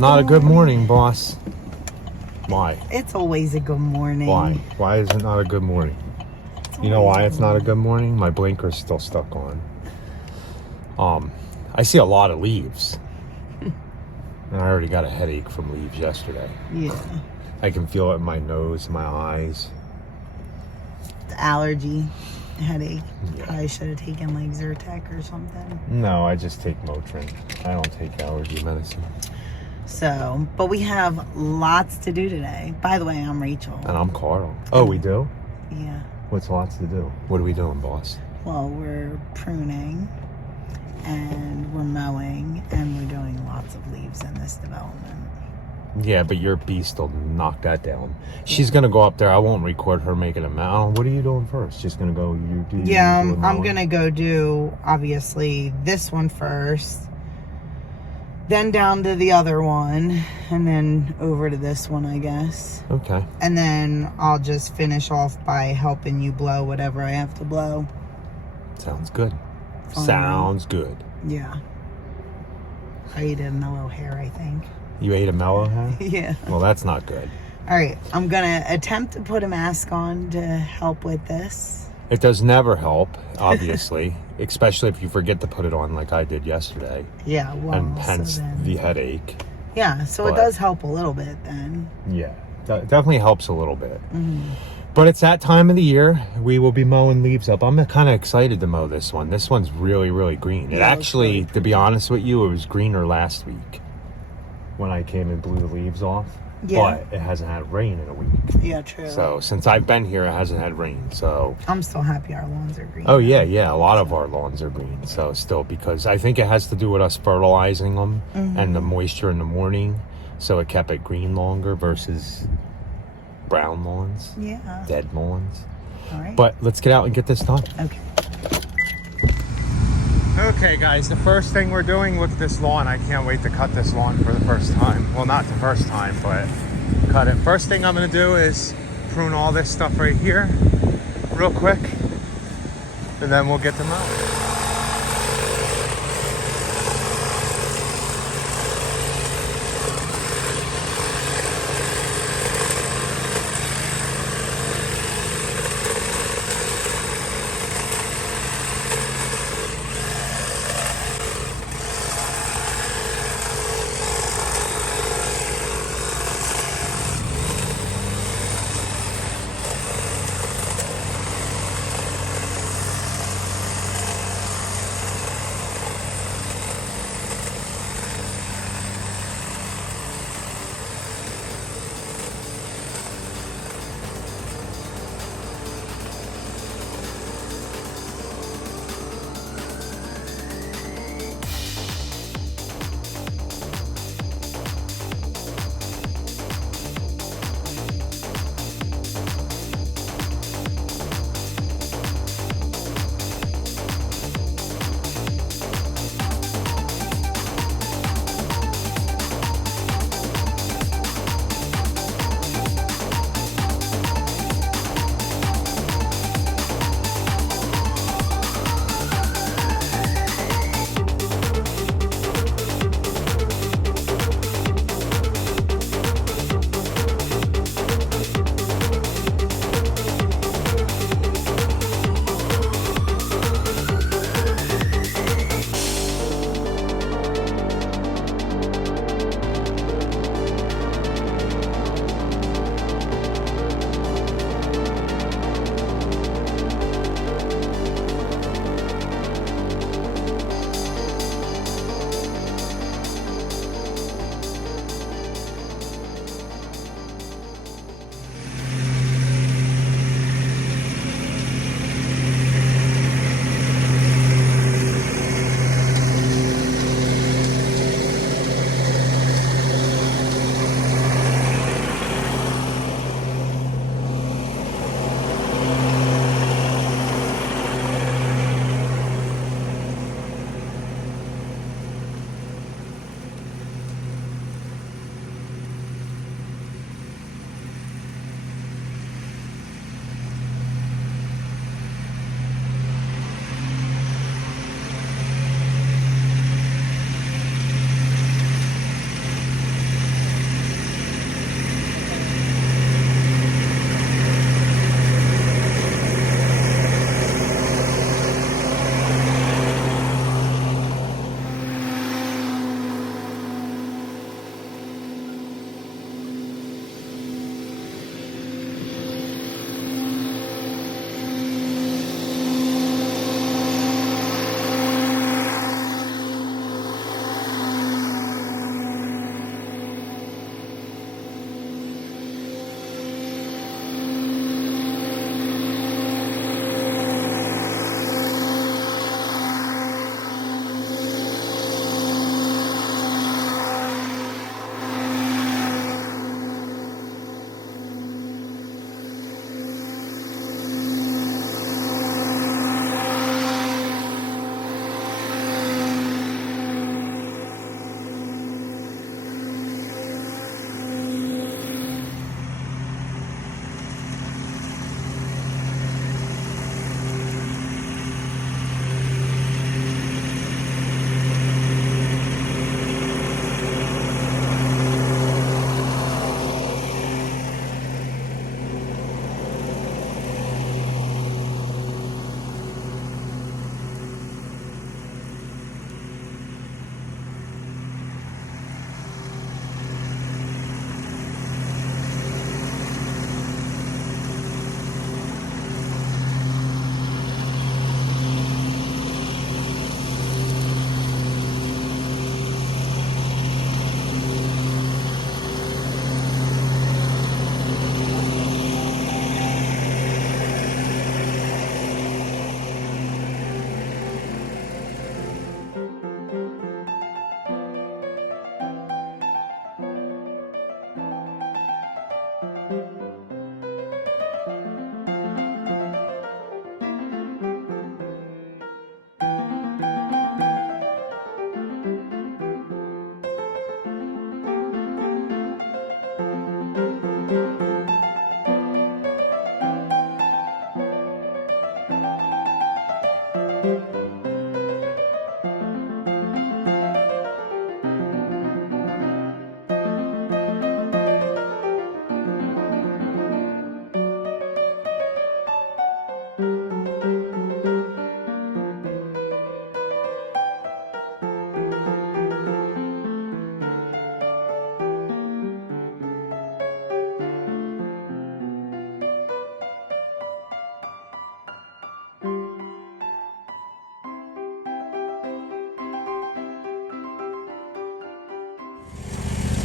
Not a good morning, boss. Why? It's always a good morning. Why? Why is it not a good morning? You know why it's not a good morning? My blinker's still stuck on. I see a lot of leaves. And I already got a headache from leaves yesterday. Yeah. I can feel it in my nose, my eyes. The allergy, headache. Yeah. Probably should have taken like Zyrtec or something. No, I just take Motrin. I don't take allergy medicine. So, but we have lots to do today. By the way, I'm Rachel. And I'm Carl. Oh, we do? Yeah. What's lots to do? What are we doing, boss? Well, we're pruning and we're mowing and we're doing lots of leaves in this development. Yeah, but your beast will knock that down. She's going to go up there. I won't record her making a mouth. What are you doing first? Just going to go, you do Yeah, you I'm going to go do, obviously, this one first. Then down to the other one. And then over to this one, I guess. Okay. And then I'll just finish off by helping you blow whatever I have to blow. Sounds good. Fine. Sounds good. Yeah. I ate a mellow hair, I think. You ate a mellow hat? Yeah. Well, that's not good. All right. I'm going to attempt to put a mask on to help with this. It does never help, obviously, especially if you forget to put it on like I did yesterday. Yeah, well, And hence so then, the headache. yeah, so it does help a little bit then. Yeah, definitely helps a little bit. Mm-hmm. But it's that time of the year. We will be mowing leaves up. I'm kind of excited to mow this one. This one's really, really green. It actually, to be honest with you, it was greener last week when I came and blew the leaves off. Yeah. But it hasn't had rain in a week. Yeah, true. So since I've been here, it hasn't had rain. So I'm still happy our lawns are green. oh yeah, a lot of our lawns are green. So still, because I think it has to do with us fertilizing them and the moisture in the morning, so it kept it green longer versus brown lawns, Yeah. dead lawns. All right. But let's get out and get this done. Okay. Okay guys, the first thing we're doing with this lawn, I can't wait to cut this lawn for the first time. Well, not the first time, but cut it. First thing I'm gonna do is prune all this stuff right here real quick, and then we'll get them out.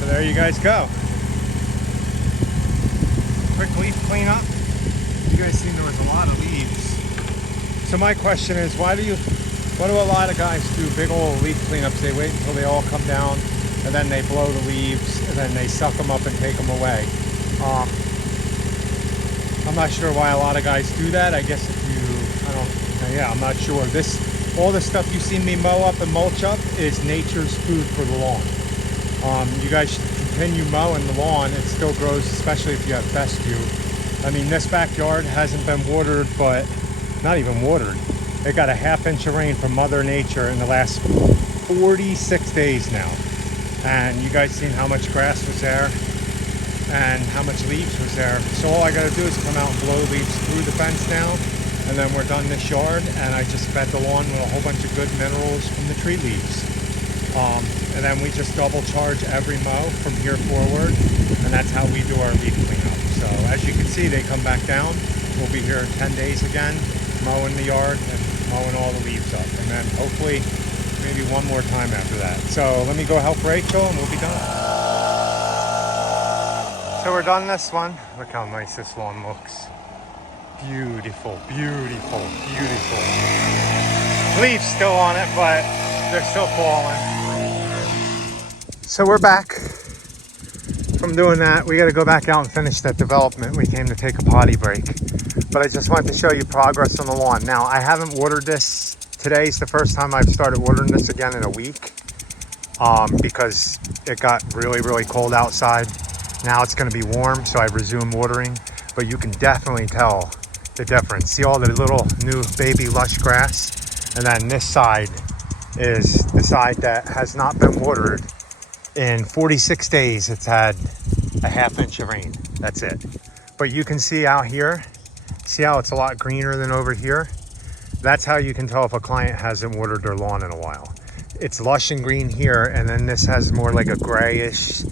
So there you guys go. Quick leaf cleanup. You guys seen there was a lot of leaves. So my question is, what do a lot of guys do big old leaf cleanups? They wait until they all come down and then they blow the leaves and then they suck them up and take them away. I'm not sure why a lot of guys do that. I guess if you, I'm not sure. All the stuff you see me mow up and mulch up is nature's food for the lawn. You guys should continue mowing the lawn. It still grows, especially if you have fescue. I mean, this backyard hasn't been watered, but not even watered. It got a ½ inch of rain from Mother Nature in the last 46 days now. And you guys seen how much grass was there and how much leaves was there. So all I gotta do is come out and blow leaves through the fence now, and then we're done this yard, and I just fed the lawn with a whole bunch of good minerals from the tree leaves. And then we just double charge every mow from here forward, and that's how we do our leaf cleanup. So as you can see, they come back down. We'll be here 10 days again, mowing the yard and mowing all the leaves up, and then hopefully maybe one more time after that. So let me go help Rachel and we'll be done. So we're done this one. Look how nice this lawn looks. Beautiful, beautiful, beautiful. Leaves still on it, but they're still falling. So we're back from doing that. We got to go back out and finish that development. We came to take a potty break, but I just wanted to show you progress on the lawn. Now, I haven't watered this. Today's the first time I've started watering this again in a week, because it got really, really cold outside. Now it's going to be warm, so I resumed watering, but you can definitely tell the difference. See all the little new baby lush grass? And then this side is the side that has not been watered. In 46 days, it's had a ½ inch of rain. That's it. But you can see out here, see how it's a lot greener than over here? That's how you can tell if a client hasn't watered their lawn in a while. It's lush and green here, and then this has more like a grayish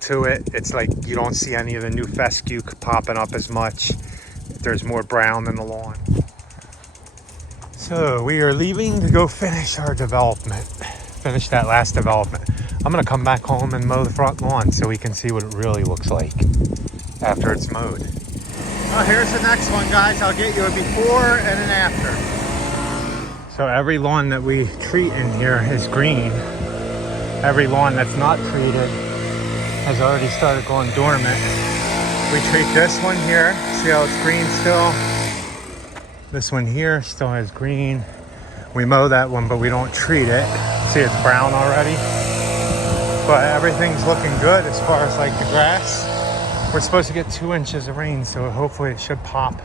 to it. It's like you don't see any of the new fescue popping up as much. There's more brown in the lawn. So we are leaving to go finish our development. Finish that last development. I'm gonna come back home and mow the front lawn so we can see what it really looks like after it's mowed. Oh, here's the next one, guys. I'll get you a before and an after. So every lawn that we treat in here is green. Every lawn that's not treated has already started going dormant. We treat this one here. See how it's green still? This one here still has green. We mow that one, but we don't treat it. See, it's brown already. But everything's looking good as far as like the grass. We're supposed to get 2 inches of rain, so hopefully it should pop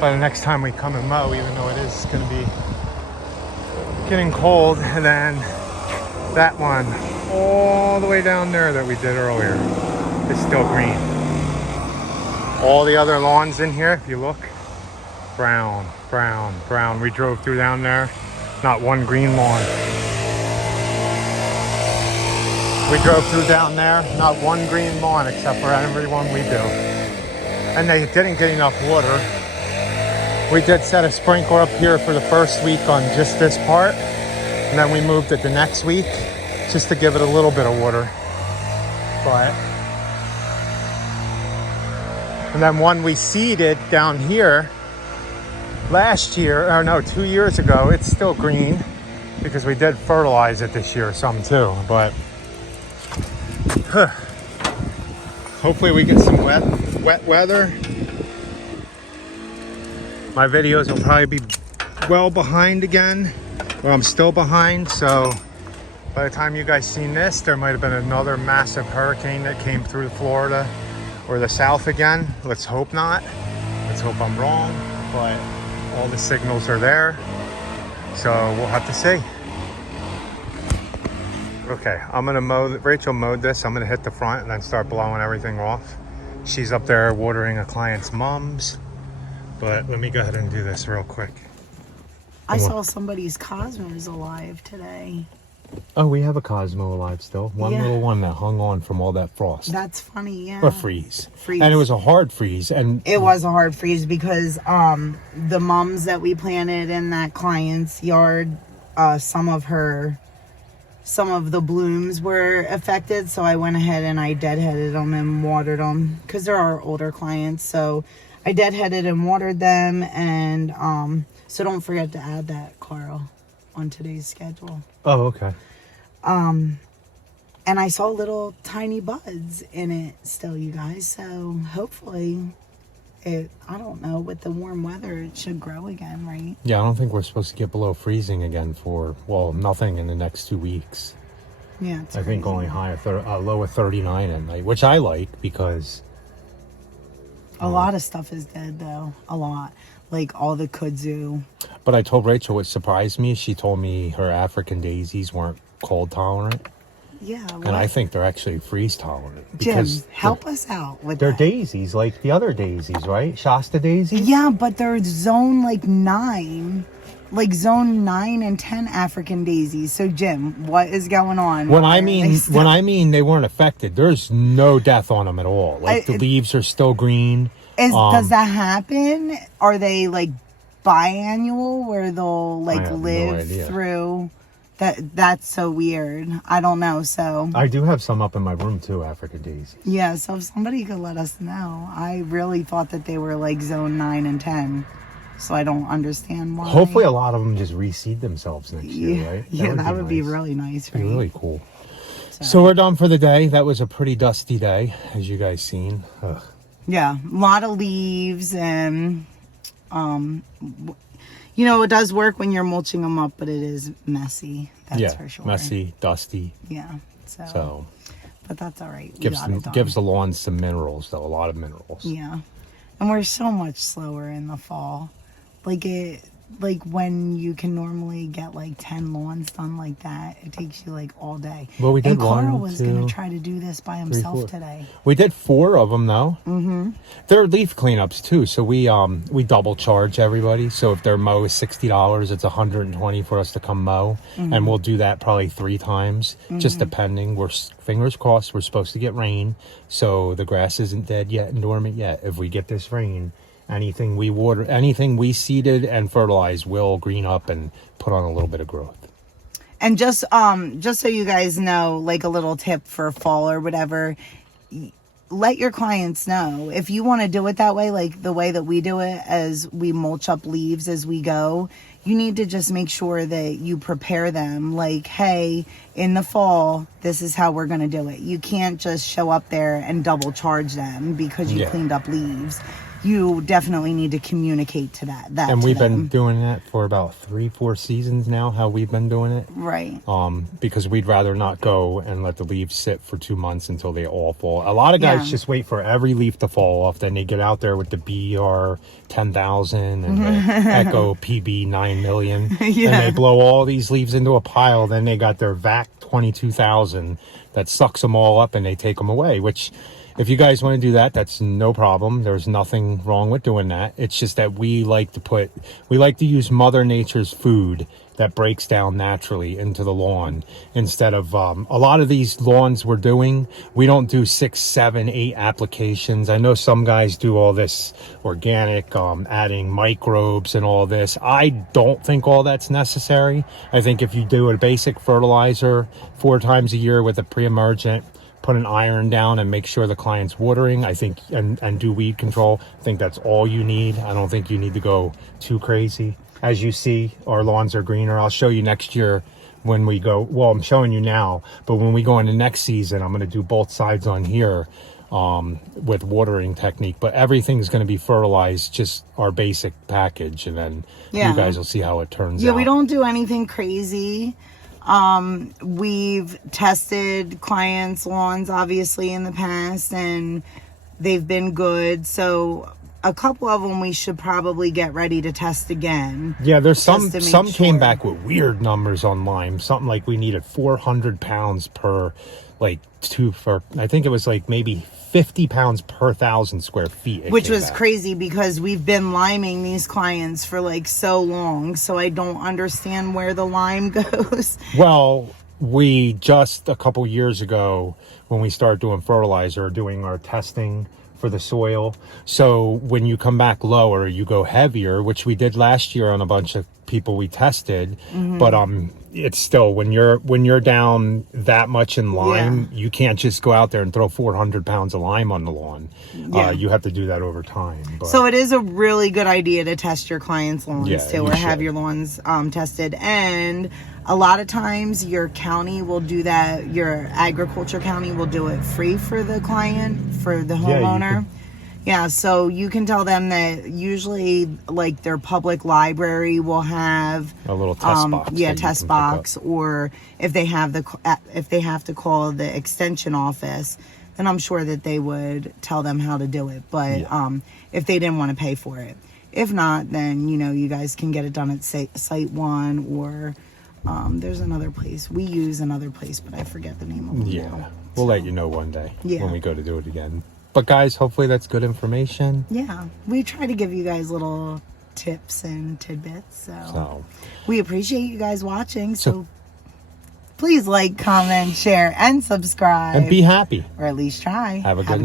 by the next time we come and mow, even though it is going to be getting cold. And then that one all the way down there that we did earlier is still green. All the other lawns in here, if you look, brown, brown, brown. We drove through down there, not one green lawn. We drove through down there, not one green lawn except for every one we do. And they didn't get enough water. We did set a sprinkler up here for the first week on just this part, and then we moved it the next week just to give it a little bit of water. And then one we seeded down here last year, or no, 2 years ago. It's still green because we did fertilize it this year some too, but hopefully we get some wet weather. My videos will probably be well behind again. Well, I'm still behind, so by the time you guys seen this, there might have been another massive hurricane that came through Florida or the south again. Let's hope not. Let's hope I'm wrong, but all the signals are there, so we'll have to see. Okay, I'm gonna mow. Rachel mowed this. I'm gonna hit the front and then start blowing everything off. She's up there watering a client's mums, but let me go ahead and do this real quick. I saw somebody's Cosmos alive today. Oh, we have a Cosmo alive still. One Yeah. little one that hung on from all that frost. That's funny, yeah. Or freeze. Freeze. And it was a hard freeze. And It was a hard freeze because the mums that we planted in that client's yard, some of her some of the blooms were affected, so I went ahead and I deadheaded them and watered them because there are older clients. So I deadheaded and watered them, and so don't forget to add that, Carl, on today's schedule. Oh, okay. And I saw little tiny buds in it still, you guys. So hopefully, I don't know, with the warm weather, it should grow again, right? Yeah, I don't think we're supposed to get below freezing again for, well, nothing in the next 2 weeks. Yeah, it's I think crazy. only low of 39 at night, which I like because... A lot of stuff is dead, though. A lot. Like all the kudzu. But I told Rachel what surprised me. She told me her African daisies weren't cold tolerant. Yeah. And I think they're actually freeze tolerant. Jim, Because help us out with they're that. daisies like the other daisies, right? Shasta daisies? Yeah, but they're zone like 9. Like zone 9 and 10 African daisies. So Jim, what is going on? When I mean they weren't affected, there's no death on them at all. Like the leaves are still green. Does that happen? Are they like biannual where they'll I like have no live idea. through? That's so weird. I don't know. So I do have some up in my room too, African daisies. yeah, so if somebody could let us know. I really thought that they were like zone 9 and 10. So I don't understand why. Hopefully a lot of them just reseed themselves next year, right? Yeah, that would be really nice, right? Be really cool. So we're done for the day. That was a pretty dusty day, as you guys seen. Ugh. Yeah, a lot of leaves, and you know, it does work when you're mulching them up, but it is messy. That's for sure. Messy, dusty. Yeah. So but that's all right. We gives got it done. gives the lawn some minerals, though, a lot of minerals. Yeah, and we're so much slower in the fall. Like when you can normally get like 10 lawns done like that, it takes you like all day. Well, we did and Carl one, was two, gonna try to do this by himself 4. today. We did 4 of them though. Mm-hmm. They're leaf cleanups too, so we double charge everybody. So if their mow is $60, it's $120 for us to come mow, and we'll do that probably 3 times, just depending. We're fingers crossed. We're supposed to get rain, so the grass isn't dead yet and dormant yet. If we get this rain, anything we water, anything we seeded and fertilized will green up and put on a little bit of growth. And just so you guys know, like a little tip for fall or whatever, let your clients know if you want to do it that way, like the way that we do it, as we mulch up leaves as we go. You need to just make sure that you prepare them like, hey, in the fall, this is how we're going to do it. You can't just show up there and double charge them because you cleaned up leaves. You definitely need to communicate to that. And we've been doing that for about 3-4 seasons now, how we've been doing it. Right. Because we'd rather not go and let the leaves sit for 2 months until they all fall. A lot of guys just wait for every leaf to fall off. Then they get out there with the BR 10,000 and the Echo PB 9 million. And they blow all these leaves into a pile. Then they got their VAC 22,000 that sucks them all up and they take them away, which... If you guys want to do that, that's no problem. There's nothing wrong with doing that. It's just that we like to use Mother Nature's food that breaks down naturally into the lawn instead of a lot of these lawns we're doing. We don't do 6, 7, 8 applications. I know some guys do all this organic, adding microbes and all this. I don't think all that's necessary. I think if you do a basic fertilizer 4 times a year with a pre-emergent, put an iron down and make sure the client's watering, I think, and do weed control, I think that's all you need. I don't think you need to go too crazy. As you see, our lawns are greener. I'll show you next year when we go, well, I'm showing you now, but when we go into next season, I'm going to do both sides on here with watering technique, but everything's going to be fertilized, just our basic package, and then you guys will see how it turns out. Yeah, we don't do anything crazy. We've tested clients' lawns obviously in the past and they've been good. So a couple of them we should probably get ready to test again. Yeah, there's some came back with weird numbers on lime. Something like we needed 400 pounds per, like I think it was like maybe 50 pounds per 1,000 square feet. Which was crazy because we've been liming these clients for like so long. So I don't understand where the lime goes. Well, we just a couple years ago when we started doing fertilizer, doing our testing for the soil. So when you come back lower, you go heavier, which we did last year on a bunch of people we tested. But it's still when you're down that much in lime, you can't just go out there and throw 400 pounds of lime on the lawn. You have to do that over time. But, so it is a really good idea to test your clients' lawns too, or have should. your lawns tested. And a lot of times your county will do that. Your agriculture county will do it free for the client, for the homeowner. Yeah, so you can tell them that usually, like, their public library will have a little test box. Yeah, test box. Or if they have to call the extension office, then I'm sure that they would tell them how to do it. But if they didn't want to pay for it, if not, then you guys can get it done at Site One, or there's another place. We use another place, but I forget the name of it. Yeah, we'll let you know one day when we go to do it again. But guys, hopefully that's good information. Yeah, we try to give you guys little tips and tidbits. So we appreciate you guys watching. So please like, comment, share, and subscribe. And be happy. Or at least try. Have a good night.